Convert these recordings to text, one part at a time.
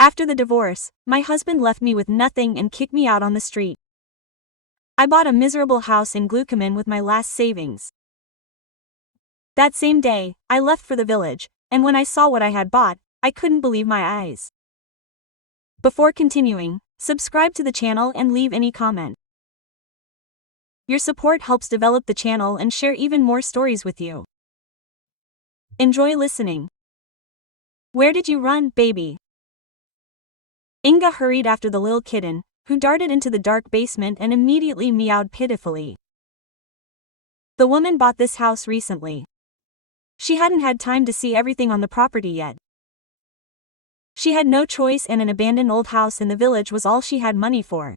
After the divorce, my husband left me with nothing and kicked me out on the street. I bought a miserable house in Glukhoman with my last savings. That same day, I left for the village, and when I saw what I had bought, I couldn't believe my eyes. Before continuing, subscribe to the channel and leave any comment. Your support helps develop the channel and share even more stories with you. Enjoy listening. Where did you run, baby? Inga hurried after the little kitten, who darted into the dark basement and immediately meowed pitifully. The woman bought this house recently. She hadn't had time to see everything on the property yet. She had no choice, and an abandoned old house in the village was all she had money for.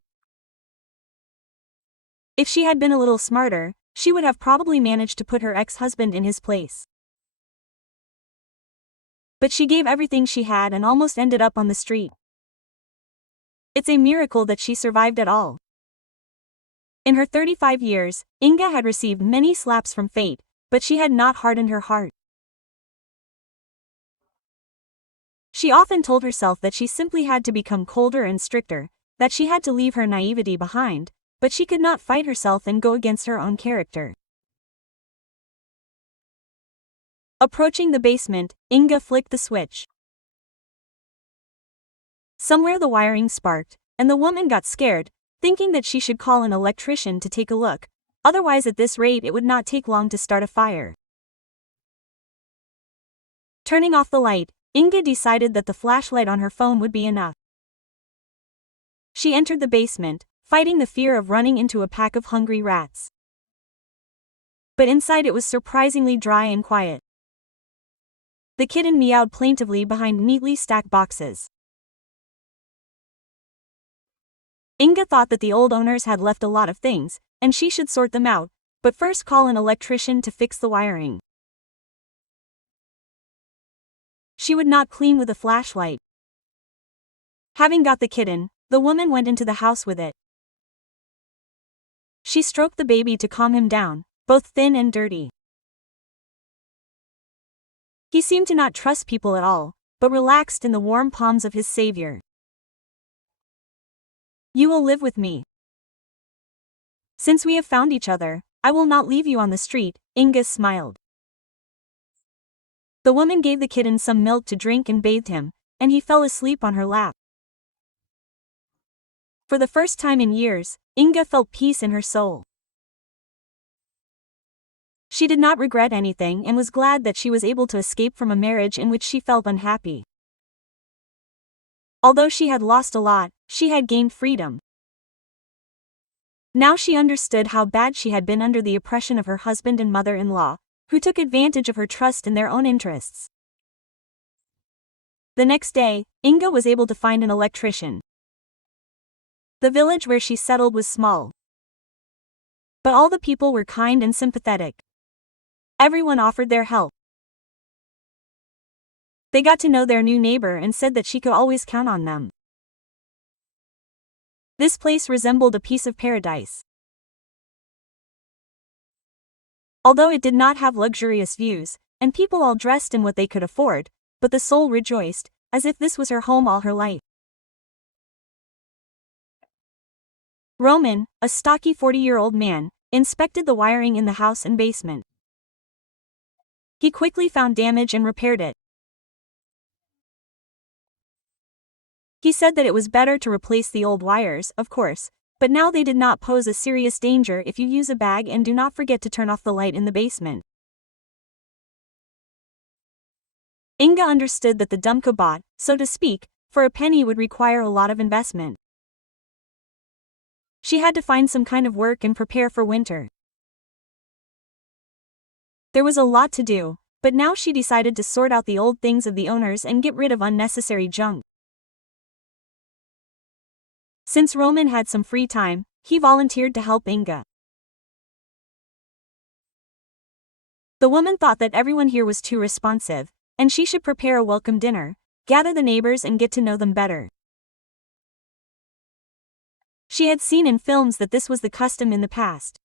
If she had been a little smarter, she would have probably managed to put her ex-husband in his place. But she gave everything she had and almost ended up on the street. It's a miracle that she survived at all. In her 35 years, Inga had received many slaps from fate, but she had not hardened her heart. She often told herself that she simply had to become colder and stricter, that she had to leave her naivety behind, but she could not fight herself and go against her own character. Approaching the basement, Inga flicked the switch. Somewhere the wiring sparked, and the woman got scared, thinking that she should call an electrician to take a look, otherwise at this rate it would not take long to start a fire. Turning off the light, Inga decided that the flashlight on her phone would be enough. She entered the basement, fighting the fear of running into a pack of hungry rats. But inside it was surprisingly dry and quiet. The kitten meowed plaintively behind neatly stacked boxes. Inga thought that the old owners had left a lot of things, and she should sort them out, but first call an electrician to fix the wiring. She would not clean with a flashlight. Having got the kitten, the woman went into the house with it. She stroked the baby to calm him down, both thin and dirty. He seemed to not trust people at all, but relaxed in the warm palms of his savior. You will live with me. Since we have found each other, I will not leave you on the street, Inga smiled. The woman gave the kitten some milk to drink and bathed him, and he fell asleep on her lap. For the first time in years, Inga felt peace in her soul. She did not regret anything and was glad that she was able to escape from a marriage in which she felt unhappy. Although she had lost a lot, she had gained freedom. Now she understood how bad she had been under the oppression of her husband and mother-in-law, who took advantage of her trust in their own interests. The next day, Inga was able to find an electrician. The village where she settled was small, but all the people were kind and sympathetic. Everyone offered their help. They got to know their new neighbor and said that she could always count on them. This place resembled a piece of paradise. Although it did not have luxurious views, and people all dressed in what they could afford, but the soul rejoiced, as if this was her home all her life. Roman, a stocky 40-year-old man, inspected the wiring in the house and basement. He quickly found damage and repaired it. He said that it was better to replace the old wires, of course, but now they did not pose a serious danger if you use a bag and do not forget to turn off the light in the basement. Inga understood that the dumka bought, so to speak, for a penny would require a lot of investment. She had to find some kind of work and prepare for winter. There was a lot to do, but now she decided to sort out the old things of the owners and get rid of unnecessary junk. Since Roman had some free time, he volunteered to help Inga. The woman thought that everyone here was too responsive, and she should prepare a welcome dinner, gather the neighbors and get to know them better. She had seen in films that this was the custom in the past.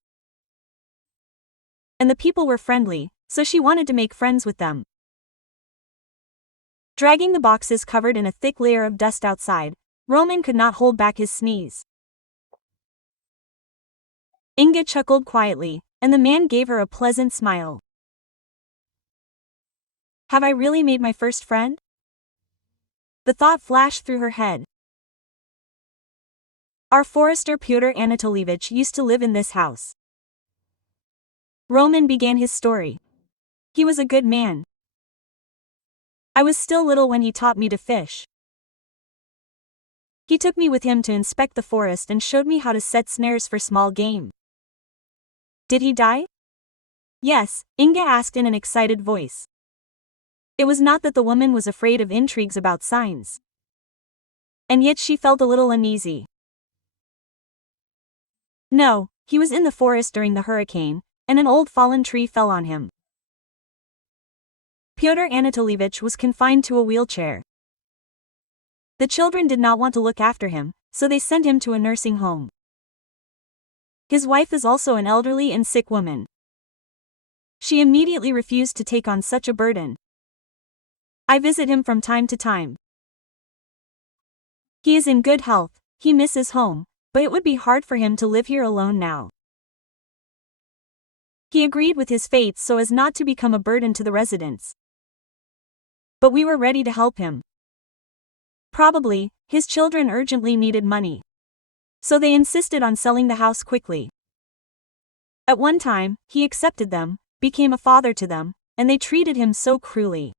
And the people were friendly, so she wanted to make friends with them. Dragging the boxes covered in a thick layer of dust outside, Roman could not hold back his sneeze. Inga chuckled quietly, and the man gave her a pleasant smile. Have I really made my first friend? The thought flashed through her head. Our forester Pyotr Anatolievich used to live in this house. Roman began his story. He was a good man. I was still little when he taught me to fish. He took me with him to inspect the forest and showed me how to set snares for small game. Did he die? Yes, Inga asked in an excited voice. It was not that the woman was afraid of intrigues about signs. And yet she felt a little uneasy. No, he was in the forest during the hurricane, and an old fallen tree fell on him. Pyotr Anatolievich was confined to a wheelchair. The children did not want to look after him, so they sent him to a nursing home. His wife is also an elderly and sick woman. She immediately refused to take on such a burden. I visit him from time to time. He is in good health, he misses home, but it would be hard for him to live here alone now. He agreed with his fate so as not to become a burden to the residents. But we were ready to help him. Probably, his children urgently needed money. So they insisted on selling the house quickly. At one time, he accepted them, became a father to them, and they treated him so cruelly.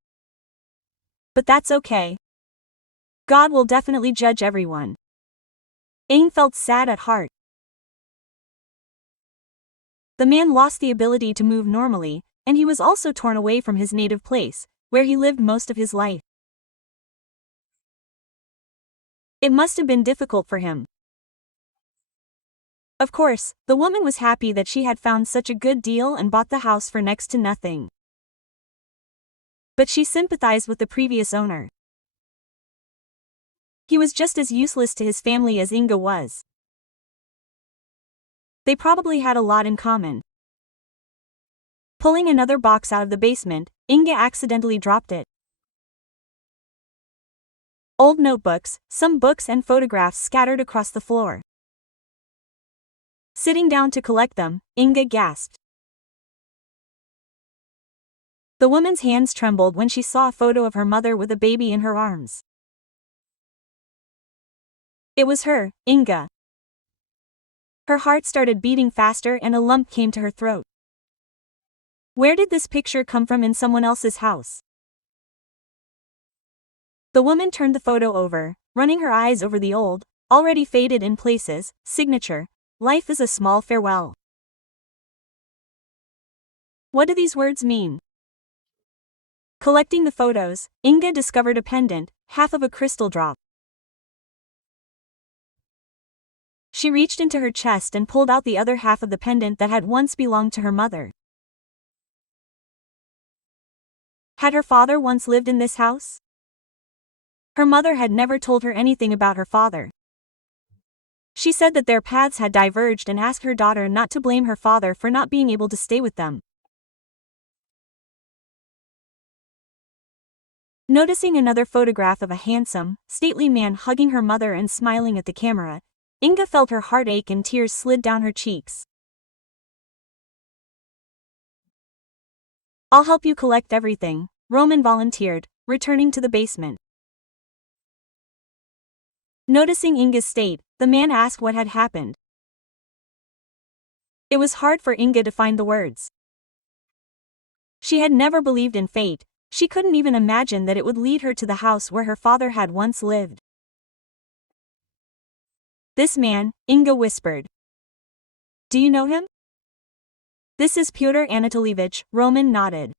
But that's okay. God will definitely judge everyone. Aang felt sad at heart. The man lost the ability to move normally, and he was also torn away from his native place, where he lived most of his life. It must have been difficult for him. Of course, the woman was happy that she had found such a good deal and bought the house for next to nothing. But she sympathized with the previous owner. He was just as useless to his family as Inga was. They probably had a lot in common. Pulling another box out of the basement, Inga accidentally dropped it. Old notebooks, some books and photographs scattered across the floor. Sitting down to collect them, Inga gasped. The woman's hands trembled when she saw a photo of her mother with a baby in her arms. It was her, Inga. Her heart started beating faster and a lump came to her throat. Where did this picture come from in someone else's house? The woman turned the photo over, running her eyes over the old, already faded in places, signature, "Life is a small farewell." What do these words mean? Collecting the photos, Inga discovered a pendant, half of a crystal drop. She reached into her chest and pulled out the other half of the pendant that had once belonged to her mother. Had her father once lived in this house? Her mother had never told her anything about her father. She said that their paths had diverged and asked her daughter not to blame her father for not being able to stay with them. Noticing another photograph of a handsome, stately man hugging her mother and smiling at the camera, Inga felt her heart ache and tears slid down her cheeks. I'll help you collect everything, Roman volunteered, returning to the basement. Noticing Inga's state, the man asked what had happened. It was hard for Inga to find the words. She had never believed in fate, she couldn't even imagine that it would lead her to the house where her father had once lived. This man, Inga whispered. Do you know him? This is Pyotr Anatolievich, Roman nodded.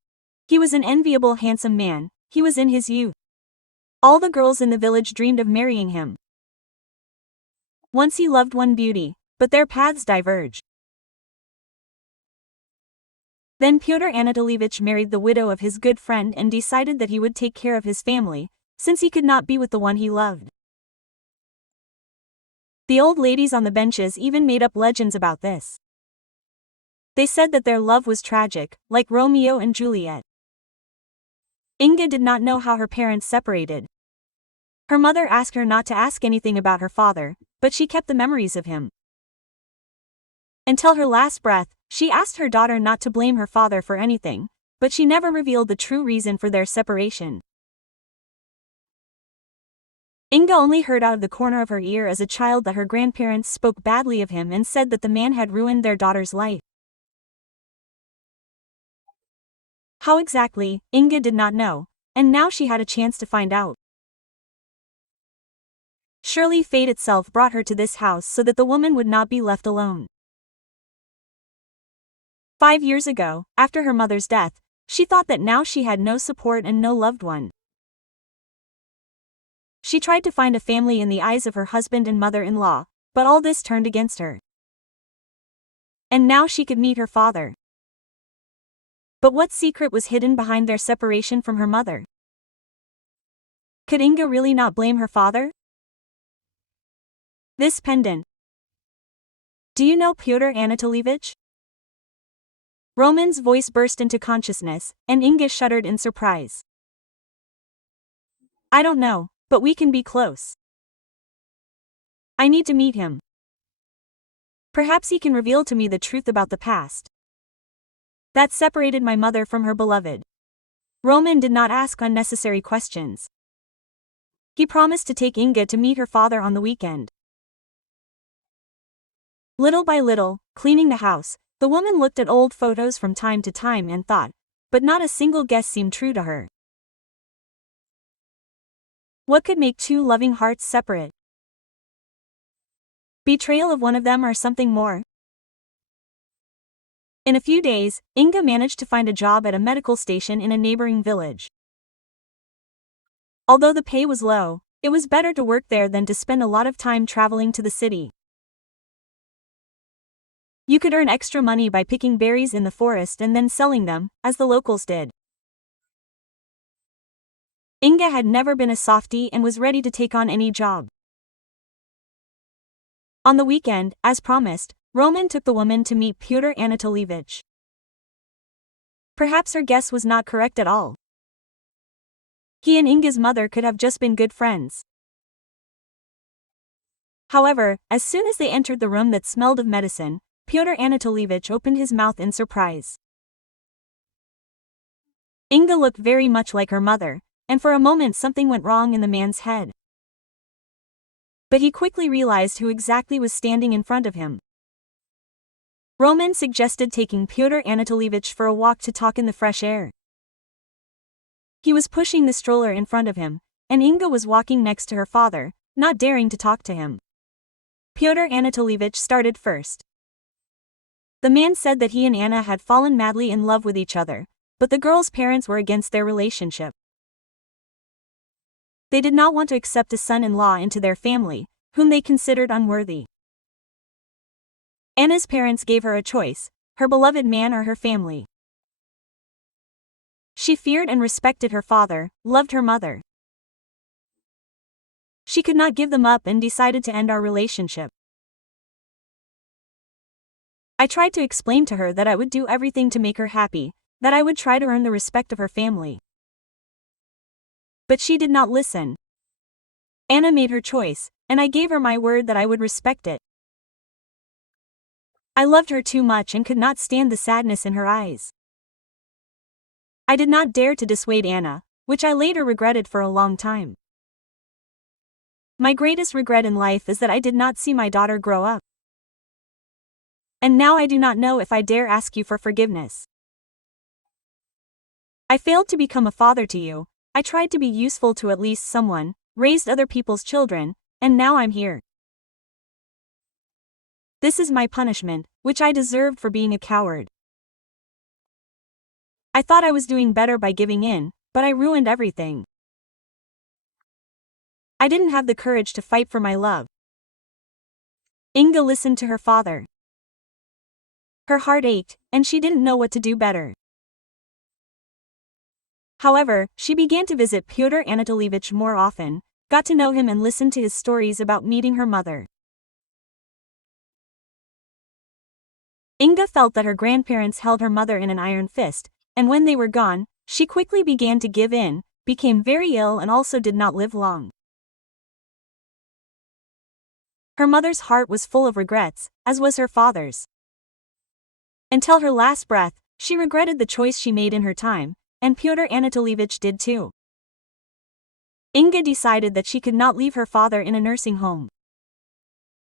He was an enviable handsome man, he was in his youth. All the girls in the village dreamed of marrying him. Once he loved one beauty, but their paths diverged. Then Pyotr Anatolievich married the widow of his good friend and decided that he would take care of his family, since he could not be with the one he loved. The old ladies on the benches even made up legends about this. They said that their love was tragic, like Romeo and Juliet. Inga did not know how her parents separated. Her mother asked her not to ask anything about her father, but she kept the memories of him. Until her last breath, she asked her daughter not to blame her father for anything, but she never revealed the true reason for their separation. Inga only heard out of the corner of her ear as a child that her grandparents spoke badly of him and said that the man had ruined their daughter's life. How exactly, Inga did not know, and now she had a chance to find out. Surely fate itself brought her to this house so that the woman would not be left alone. 5 years ago, after her mother's death, she thought that now she had no support and no loved one. She tried to find a family in the eyes of her husband and mother-in-law, but all this turned against her. And now she could meet her father. But what secret was hidden behind their separation from her mother? Could Inga really not blame her father? This pendant. Do you know Pyotr Anatolievich? Roman's voice burst into consciousness, and Inga shuddered in surprise. I don't know, but we can be close. I need to meet him. Perhaps he can reveal to me the truth about the past that separated my mother from her beloved. Roman did not ask unnecessary questions. He promised to take Inga to meet her father on the weekend. Little by little, cleaning the house, the woman looked at old photos from time to time and thought, but not a single guess seemed true to her. What could make two loving hearts separate? Betrayal of one of them or something more? In a few days, Inga managed to find a job at a medical station in a neighboring village. Although the pay was low, it was better to work there than to spend a lot of time traveling to the city. You could earn extra money by picking berries in the forest and then selling them, as the locals did. Inga had never been a softie and was ready to take on any job. On the weekend, as promised, Roman took the woman to meet Pyotr Anatolievich. Perhaps her guess was not correct at all. He and Inga's mother could have just been good friends. However, as soon as they entered the room that smelled of medicine, Pyotr Anatolievich opened his mouth in surprise. Inga looked very much like her mother, and for a moment something went wrong in the man's head. But he quickly realized who exactly was standing in front of him. Roman suggested taking Pyotr Anatolievich for a walk to talk in the fresh air. He was pushing the stroller in front of him, and Inga was walking next to her father, not daring to talk to him. Pyotr Anatolievich started first. The man said that he and Anna had fallen madly in love with each other, but the girl's parents were against their relationship. They did not want to accept a son-in-law into their family, whom they considered unworthy. Anna's parents gave her a choice, her beloved man or her family. She feared and respected her father, loved her mother. She could not give them up and decided to end our relationship. I tried to explain to her that I would do everything to make her happy, that I would try to earn the respect of her family. But she did not listen. Anna made her choice, and I gave her my word that I would respect it. I loved her too much and could not stand the sadness in her eyes. I did not dare to dissuade Anna, which I later regretted for a long time. My greatest regret in life is that I did not see my daughter grow up. And now I do not know if I dare ask you for forgiveness. I failed to become a father to you. I tried to be useful to at least someone, raised other people's children, and now I'm here. This is my punishment, which I deserved for being a coward. I thought I was doing better by giving in, but I ruined everything. I didn't have the courage to fight for my love. Inga listened to her father. Her heart ached, and she didn't know what to do better. However, she began to visit Pyotr Anatolievich more often, got to know him and listened to his stories about meeting her mother. Inga felt that her grandparents held her mother in an iron fist, and when they were gone, she quickly began to give in, became very ill and also did not live long. Her mother's heart was full of regrets, as was her father's. Until her last breath, she regretted the choice she made in her time, and Pyotr Anatolievich did too. Inga decided that she could not leave her father in a nursing home.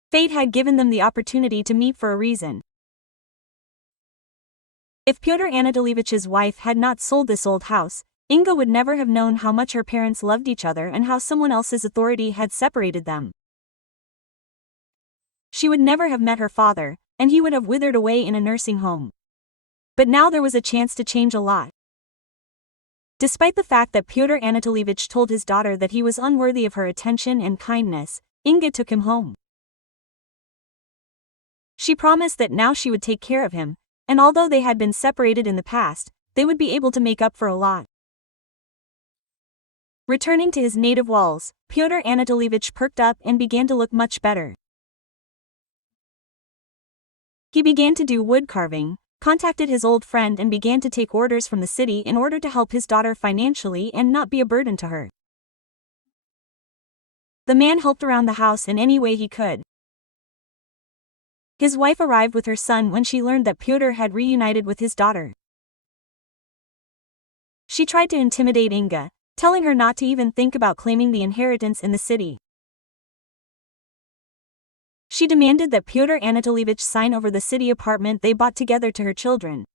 Fate had given them the opportunity to meet for a reason. If Pyotr Anatolievich's wife had not sold this old house, Inga would never have known how much her parents loved each other and how someone else's authority had separated them. She would never have met her father, and he would have withered away in a nursing home. But now there was a chance to change a lot. Despite the fact that Pyotr Anatolievich told his daughter that he was unworthy of her attention and kindness, Inga took him home. She promised that now she would take care of him, and although they had been separated in the past, they would be able to make up for a lot. Returning to his native walls, Pyotr Anatolievich perked up and began to look much better. He began to do wood carving, contacted his old friend and began to take orders from the city in order to help his daughter financially and not be a burden to her. The man helped around the house in any way he could. His wife arrived with her son when she learned that Pyotr had reunited with his daughter. She tried to intimidate Inga, telling her not to even think about claiming the inheritance in the city. She demanded that Pyotr Anatolievich sign over the city apartment they bought together to her children,